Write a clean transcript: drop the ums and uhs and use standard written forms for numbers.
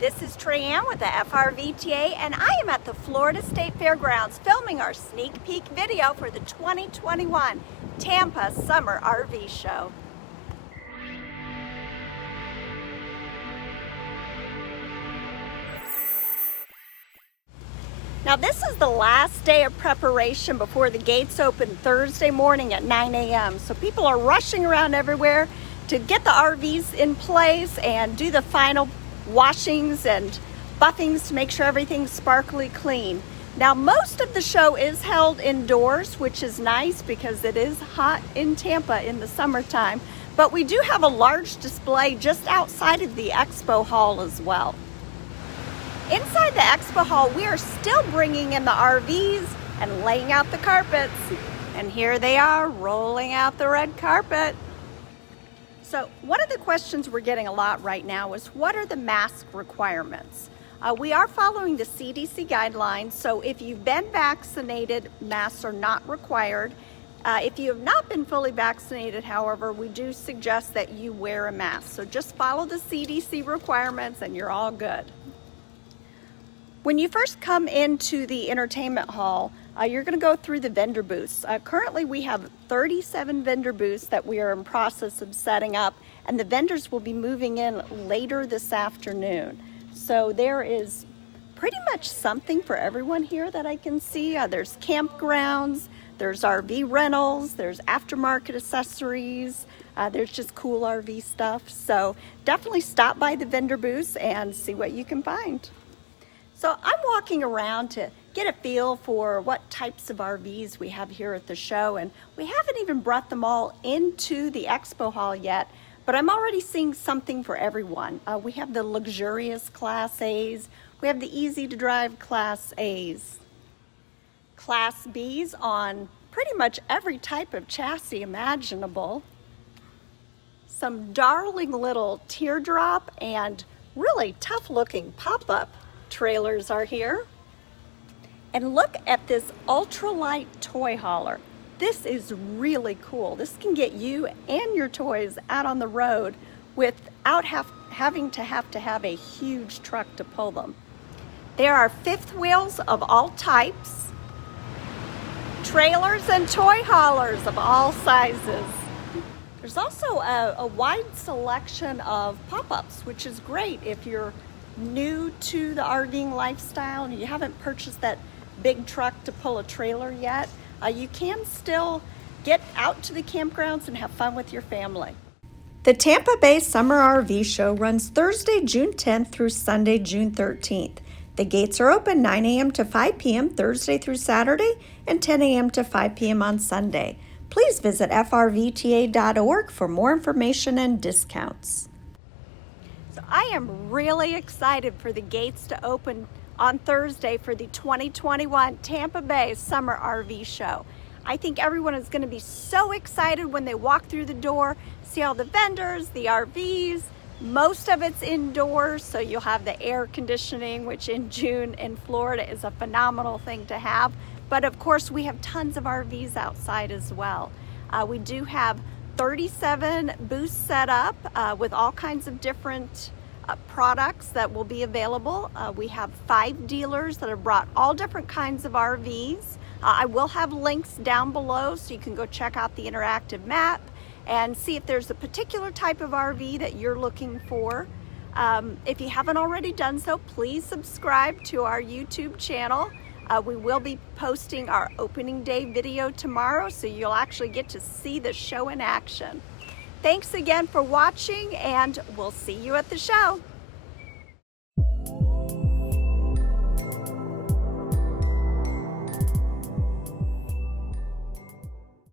This is Trayanne with the FRVTA, and I am at the Florida State Fairgrounds filming our sneak peek video for the 2021 Tampa Summer RV Show. Now this is the last day of preparation before the gates open Thursday morning at 9 a.m. So people are rushing around everywhere to get the RVs in place and do the final washings and buffings to make sure everything's sparkly clean. Now most of the show is held indoors, which is nice because it is hot in Tampa in the summertime, but we do have a large display just outside of the expo hall as well. Inside the expo hall, we are still bringing in the RVs and laying out the carpets. And here they are, rolling out the red carpet. So one of the questions we're getting a lot right now is, what are the mask requirements? We are following the CDC guidelines, so if you've been vaccinated, masks are not required. If you have not been fully vaccinated, however, we do suggest that you wear a mask. So just follow the CDC requirements and you're all good. When you first come into the entertainment hall, you're going to go through the vendor booths. Currently we have 37 vendor booths that we are in process of setting up, and the vendors will be moving in later this afternoon. So there is pretty much something for everyone here that I can see. There's campgrounds, there's RV rentals, there's aftermarket accessories, there's just cool RV stuff. So definitely stop by the vendor booths and see what you can find. So I'm walking around to get a feel for what types of RVs we have here at the show, and we haven't even brought them all into the expo hall yet, but I'm already seeing something for everyone. We have the luxurious Class A's, we have the easy to drive Class A's, Class B's on pretty much every type of chassis imaginable, some darling little teardrop and really tough looking pop-up trailers are here. And look at this ultralight toy hauler. This is really cool. This can get you and your toys out on the road without having to have a huge truck to pull them. There are fifth wheels of all types, trailers and toy haulers of all sizes. There's also a wide selection of pop-ups, which is great if you're new to the RVing lifestyle and you haven't purchased that big truck to pull a trailer yet. You can still get out to the campgrounds and have fun with your family. The Tampa Bay Summer RV Show runs Thursday, June 10th through Sunday, June 13th. The gates are open 9 a.m. to 5 p.m. Thursday through Saturday and 10 a.m. to 5 p.m. on Sunday. Please visit frvta.org for more information and discounts. So I am really excited for the gates to open on Thursday for the 2021 Tampa Bay Summer RV Show. I think everyone is going to be so excited when they walk through the door, see all the vendors, the RVs. Most of it's indoors, so you'll have the air conditioning, which in June in Florida is a phenomenal thing to have. But of course, we have tons of RVs outside as well. We do have 37 booths set up with all kinds of different products that will be available. We have 5 dealers that have brought all different kinds of RVs. I will have links down below so you can go check out the interactive map and see if there's a particular type of RV that you're looking for. If you haven't already done so, please subscribe to our YouTube channel. We will be posting our opening day video tomorrow, so you'll actually get to see the show in action. Thanks again for watching, and we'll see you at the show.